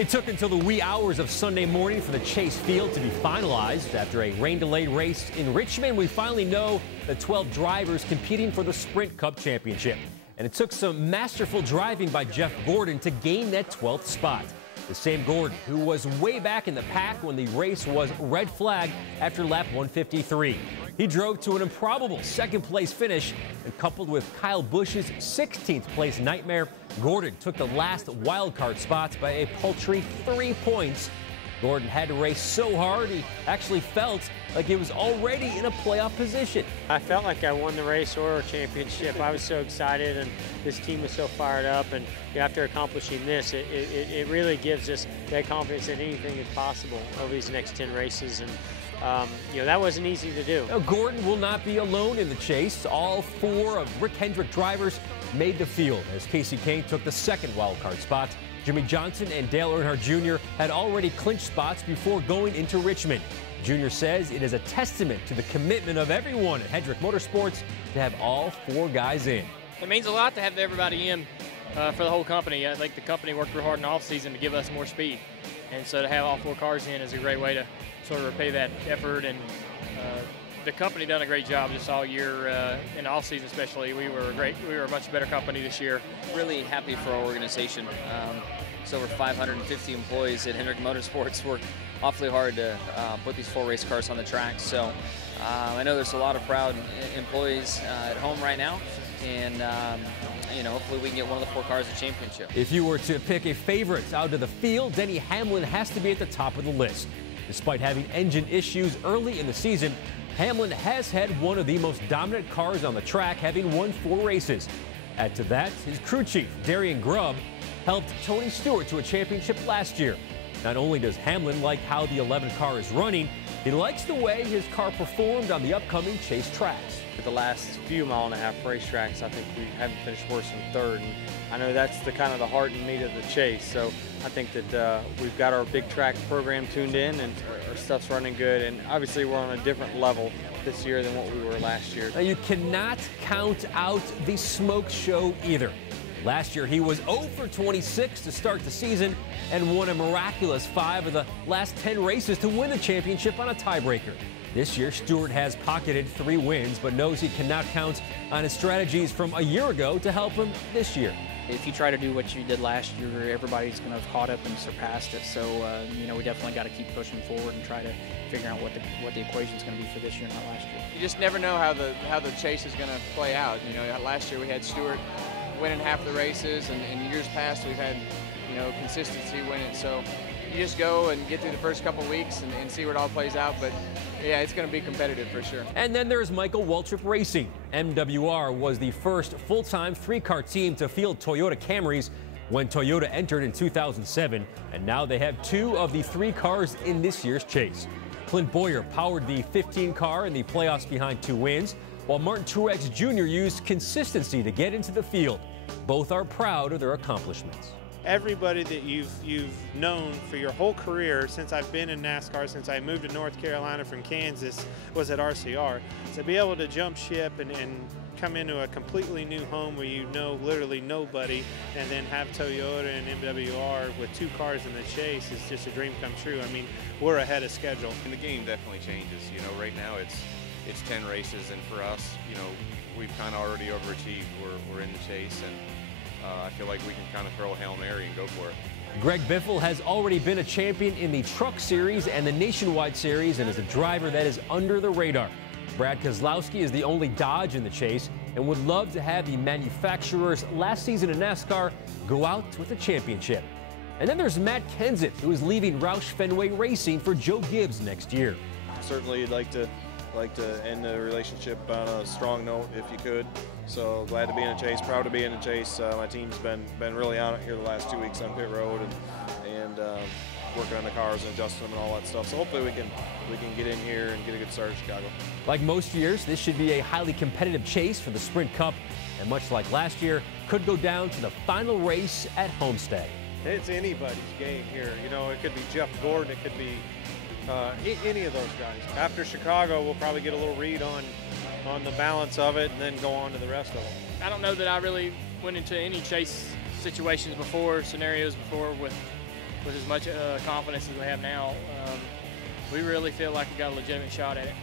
It took until the wee hours of Sunday morning for the Chase Field to be finalized. After a rain-delayed race in Richmond, we finally know the 12 drivers competing for the Sprint Cup Championship. And it took some masterful driving by Jeff Gordon to gain that 12th spot. The same Gordon who was way back in the pack when the race was red flagged after lap 153. He drove to an improbable second-place finish, and coupled with Kyle Busch's 16th place nightmare, Gordon took the last wildcard spots by a paltry 3 points. Gordon had to race so hard he actually felt like he was already in a playoff position. I felt like I won the race or a championship. I was so excited, and this team was so fired up. And after accomplishing this, it really gives us that confidence that anything is possible over these next 10 races. And that wasn't easy to do. Now, Gordon will not be alone in the chase. All 4 of Rick Hendrick drivers made the field as Casey Kane took the second wildcard spot. Jimmy Johnson and Dale Earnhardt Jr. had already clinched spots before going into Richmond. Jr. says it is a testament to the commitment of everyone at Hendrick Motorsports to have all 4 guys in. It means a lot to have everybody in for the whole company. I think the company worked real hard in the off-season to give us more speed. And so to have all 4 cars in is a great way to sort of repay that effort. And the company done a great job just all year, in the off-season especially. We were a much better company this year. Really happy for our organization. It's over 550 employees at Hendrick Motorsports. Worked awfully hard to put these 4 race cars on the track. So I know there's a lot of proud employees at home right now, and hopefully we can get one of the 4 cars a championship. If you were to pick a favorite out of the field, Denny Hamlin has to be at the top of the list. Despite having engine issues early in the season, Hamlin has had one of the most dominant cars on the track, having won 4 races. Add to that, his crew chief, Darian Grubb, helped Tony Stewart to a championship last year. Not only does Hamlin like how the 11 car is running, he likes the way his car performed on the upcoming Chase tracks. The last few mile-and-a-half racetracks, I think we haven't finished worse than 3rd. And I know that's the kind of the heart and meat of the Chase. So I think that we've got our big track program tuned in, and our stuff's running good. And obviously we're on a different level this year than what we were last year. Now, you cannot count out the smoke show either. Last year, he was 0 for 26 to start the season and won a miraculous 5 of the last 10 races to win the championship on a tiebreaker. This year, Stewart has pocketed 3 wins, but knows he cannot count on his strategies from a year ago to help him this year. If you try to do what you did last year, everybody's going to have caught up and surpassed it. So, we definitely got to keep pushing forward and try to figure out what the equation is going to be for this year, not last year. You just never know how the chase is going to play out. Last year we had Stewart winning half the races, and in years past we've had, consistency winning. So you just go and get through the first couple weeks and see where it all plays out. But yeah, it's going to be competitive for sure. And then there's Michael Waltrip Racing. MWR was the first full-time 3-car team to field Toyota Camrys when Toyota entered in 2007, and now they have 2 of the 3 cars in this year's Chase. Clint Boyer powered the 15 car in the playoffs behind 2 wins, while Martin Truex Jr. used consistency to get into the field. Both are proud of their accomplishments. Everybody that you've known for your whole career since I've been in NASCAR, since I moved to North Carolina from Kansas, was at RCR. To be able to jump ship and come into a completely new home where you know literally nobody, and then have Toyota and MWR with 2 cars in the Chase is just a dream come true. I mean, we're ahead of schedule. And the game definitely changes. Right now it's 10 races, and for us, we've kind of already overachieved. We're in the Chase, and I feel like we can kind of throw a Hail Mary and go for it. Greg Biffle has already been a champion in the Truck Series and the Nationwide Series, and is a driver that is under the radar. Brad Keselowski is the only Dodge in the Chase and would love to have the manufacturer's last season in NASCAR go out with a championship. And then there's Matt Kenseth, who is leaving Roush Fenway Racing for Joe Gibbs next year. Certainly you'd like to end the relationship on a strong note if you could. So glad to be in a Chase, proud to be in a Chase. My team's been really on it here the last 2 weeks on pit road and working on the cars and adjusting them and all that stuff. So hopefully we can get in here and get a good start in Chicago. Like most years, this should be a highly competitive chase for the Sprint Cup, and much like last year, could go down to the final race at Homestead. It's anybody's game here. It could be Jeff Gordon, it could be any of those guys. After Chicago, we'll probably get a little read on the balance of it and then go on to the rest of them. I don't know that I really went into any chase situations before, scenarios before with with as much confidence as we have now, we really feel like we got a legitimate shot at it.